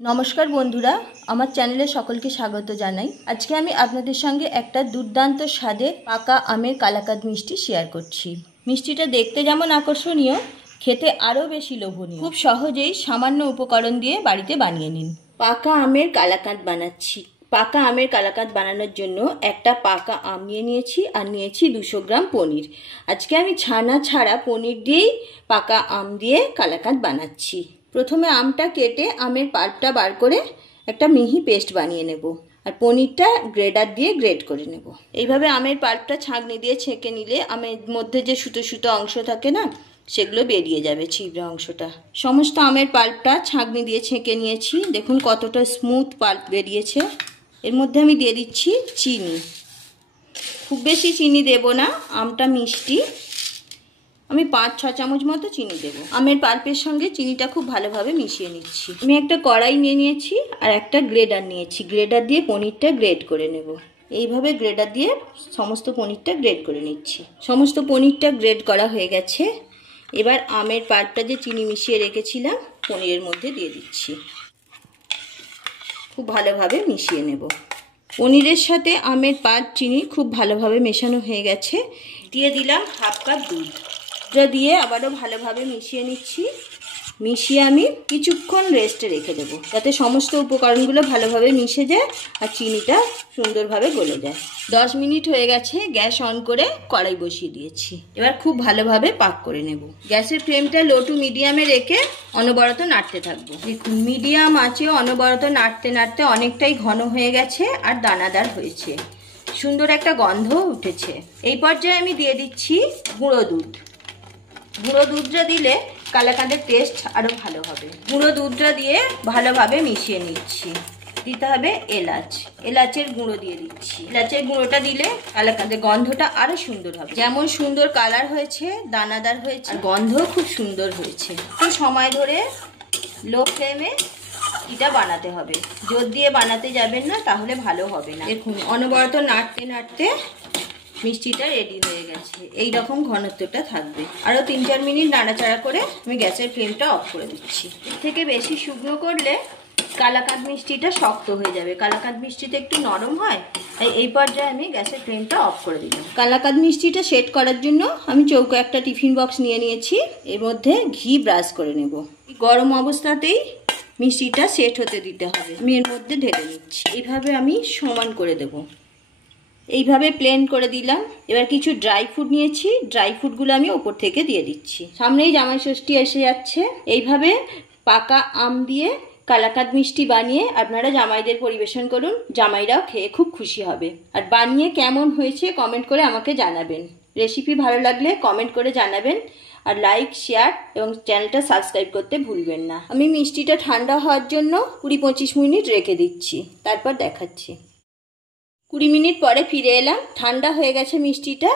नमस्कार बंधुरा आमार चैनेले सकलके स्वागत जानाई। आज के आमी आपनादेर संगे एकटा दुर्दान्त स्वादेर पाका आमेर कालाकाद मिष्टि शेयर करछि। मिष्टिटा देखते जेमन आकर्षणीय खेते आरो बेशी लोभनीय। खूब सहजेई सामान्य उपकरण दिए बाड़ीते बानिये निन। पाका आमेर कालाकाद बानाচ্ছি। पाका आमेर कालाकाद बानानोर जोन्नो एकटा पाका आम निये नियेछि आर नियेछि 200 ग्राम पनिर। आजके आमी छाना छाड़ा पनिर दिएई पाका आम दिए कालाकाद बानाচ্ছি। प्रथमे आमटा केटे आमेर पाल्पटा बार करे एकटा मिहि पेस्ट बानिये नेब और पनिरटा ग्रेडार दिए ग्रेड करे नेब। এইভাবে आमेर पाल्पटा छाँकनी दिए छेके निले आमेर मध्य जे सुतो सुतो अंश थाके ना सेगुलो बेरिये जाबे छिबड़ा अंशटा। समस्त आमेर पाल्पटा छाँकनी दिए छेके नियेछि। देखुन कतटा स्मुथ पाल्प बेरिয়েছে। एर मध्य आमि दिए दिচ্ছি चिनी। खूब बेशी चिनी देब ना, आमटा मिष्टि। আমি 5-6 চামচ মতো চিনি দেব। আমের পাল্পের সঙ্গে চিনিটা খুব ভালোভাবে মিশিয়ে নিচ্ছি। আমি একটা কড়াই নিয়ে নিয়েছি আর একটা গ্রেডার নিয়েছি। গ্রেডার দিয়ে পনিরটা গ্রেড করে নেব। এইভাবে গ্রেডার দিয়ে সমস্ত পনিরটা গ্রেড করে নিচ্ছি। সমস্ত পনিরটা গ্রেড করা হয়ে গেছে। এবার আমের পাল্পটা যে চিনি মিশিয়ে রেখেছিলাম পনিরের মধ্যে দিয়ে দিচ্ছি। খুব ভালোভাবে মিশিয়ে নেব। পনিরের সাথে আমের পাল্প চিনি খুব ভালোভাবে মেশানো হয়ে গেছে। দিয়ে দিলাম হাফ কাপ দুধ। দিয়ে আবারও ভালোভাবে মিশিয়ে নিচ্ছি। মিশিয়ে আমি কিছুক্ষণ রেস্টে রেখে দেব যাতে সমস্ত উপকরণগুলো ভালোভাবে মিশে যায় আর চিনিটা সুন্দরভাবে গলে যায়। 10 মিনিট হয়ে গেছে। গ্যাস অন করে কড়াই বসিয়ে দিয়েছি। এবার খুব ভালোভাবে পাক করে নেব। গ্যাসের ফ্লেমটা লো টু মিডিয়ামে রেখে অনবরত নাড়তে থাকবো। দেখুন মিডিয়াম আঁচে অনবরত নাড়তে নাড়তে অনেকটাই ঘন হয়ে গেছে আর দানাদার হয়েছে। সুন্দর একটা গন্ধ উঠেছে। এই পর্যায়ে আমি দিয়ে দিচ্ছি গুঁড়ো দুধ। গুঁড়ো দুধটা দিলে কালাকাঁদের টেস্ট আরো ভালো হবে। গুঁড়ো দুধটা দিয়ে ভালোভাবে মিশিয়ে নিচ্ছি। দিতে হবে এলাচ। এলাচের গুঁড়ো দিয়ে দিচ্ছি। এলাচের গুঁড়োটা দিলে কালাকাঁদের গন্ধটা আরো সুন্দর হবে। যেমন সুন্দর কালার হয়েছে, দানাদার হয়েছে আর গন্ধ খুব সুন্দর হয়েছে। একটু সময় ধরে লো ফ্লেমে এটা বানাতে হবে। জোর দিয়ে বানাতে যাবেন না, তাহলে ভালো হবে না। দেখুন অনবরত নাড়তে নাড়তে মিষ্টিটা রেডি হয়ে গেছে। এই রকম ঘনত্বটা থাকবে। আরো 3-4 মিনিট নাড়াচাড়া করে আমি গ্যাসের ফ্লেমটা অফ করে দিচ্ছি। এর থেকে বেশি শুকনো করলে কালাকাঁদ মিষ্টিটা শক্ত হয়ে যাবে। কালাকাঁদ মিষ্টিটা একটু নরম হয়, তাই এই পর্যায়ে আমি গ্যাসের ফ্লেমটা অফ করে দিলাম। কালাকাঁদ মিষ্টিটা সেট করার জন্য আমি চৌকো একটা টিফিন বক্স নিয়ে নিয়েছি। এর মধ্যে ঘি ব্রাশ করে নেব। গরম অবস্থাতেই মিষ্টিটা সেট হতে দিতে হবে। আমি এর মধ্যে ঢেলে নিচ্ছি। এইভাবে আমি সমান করে দেব। এইভাবে প্লেন করে দিলাম। এবার কিছু ড্রাই ফ্রুট নিয়েছি। ড্রাই ফ্রুটগুলো আমি উপর থেকে দিয়ে দিচ্ছি। সামনেই জামাই ষষ্ঠী এসে যাচ্ছে। এইভাবে পাকা আম দিয়ে কালাকাঁদ মিষ্টি বানিয়ে আপনারা জামাইদের পরিবেশন করুন। জামাইরাও খেয়ে খুব খুশি হবে। আর বানিয়ে কেমন হয়েছে কমেন্ট করে আমাকে জানাবেন। রেসিপি ভালো লাগলে কমেন্ট করে জানাবেন আর লাইক, শেয়ার এবং চ্যানেলটা সাবস্ক্রাইব করতে ভুলবেন না। আমি মিষ্টিটা ঠান্ডা হওয়ার জন্য 20-25 মিনিট রেখে দিচ্ছি। তারপর দেখাচ্ছি। 20 মিনিট পরে ফিরে এলাম। ঠান্ডা হয়ে গেছে মিষ্টিটা।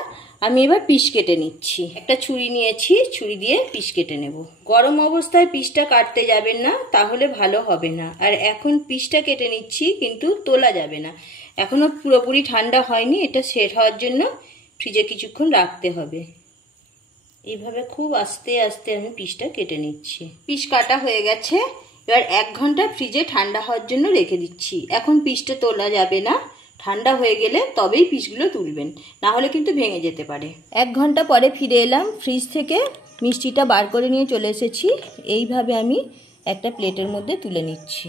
আমি এবার পিস কেটে নিচ্ছি। একটা ছুরি নিয়েছি, ছুরি দিয়ে পিস কেটে নেব। গরম অবস্থায় পিসটা কাটতে যাবেন না, তাহলে ভালো হবে না। আর এখন পিসটা কেটে নিচ্ছি, কিন্তু তোলা যাবে না। এখনো পুরোপুরি ঠান্ডা হয়নি। এটা সেট হওয়ার জন্য ফ্রিজে কিছুক্ষণ রাখতে হবে। এইভাবে খুব আস্তে আস্তে আমি পিসটা কেটে নিচ্ছি। পিস কাটা হয়ে গেছে। এবার 1 ঘন্টা ফ্রিজে ঠান্ডা হওয়ার জন্য রেখে দিচ্ছি। এখন পিসটা তোলা যাবে না। ঠান্ডা হয়ে গেলে তবেই পিসগুলো তুলবেন, না হলে কিন্তু ভেঙে যেতে পারে। 1 ঘন্টা পরে ফিরে এলাম। ফ্রিজ থেকে মিষ্টিটা বার করে নিয়ে চলে এসেছি। এইভাবে আমি একটা প্লেটের মধ্যে তুলে নিচ্ছি।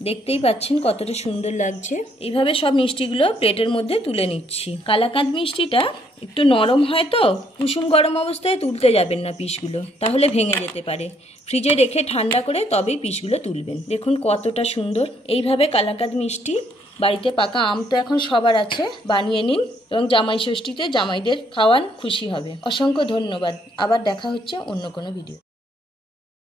দেখতেই পাচ্ছেন কতটা সুন্দর লাগছে। এইভাবে সব মিষ্টিগুলো প্লেটের মধ্যে তুলে নিচ্ছি। কালাকাঁদ মিষ্টিটা একটু নরম হয় তো, কুসুম গরম অবস্থায় তুলতে যাবেন না পিসগুলো, তাহলে ভেঙে যেতে পারে। ফ্রিজে রেখে ঠান্ডা করে তবেই পিসগুলো তুলবেন। দেখুন কতটা সুন্দর। এইভাবে কালাকাঁদ মিষ্টি বাড়িতে পাকা আম তো এখন সবার আছে, বানিয়ে নিন এবং জামাই ষষ্ঠীতে জামাইদের খাওয়ান, খুশি হবে। অসংখ্য ধন্যবাদ। আবার দেখা হচ্ছে অন্য কোনো ভিডিও।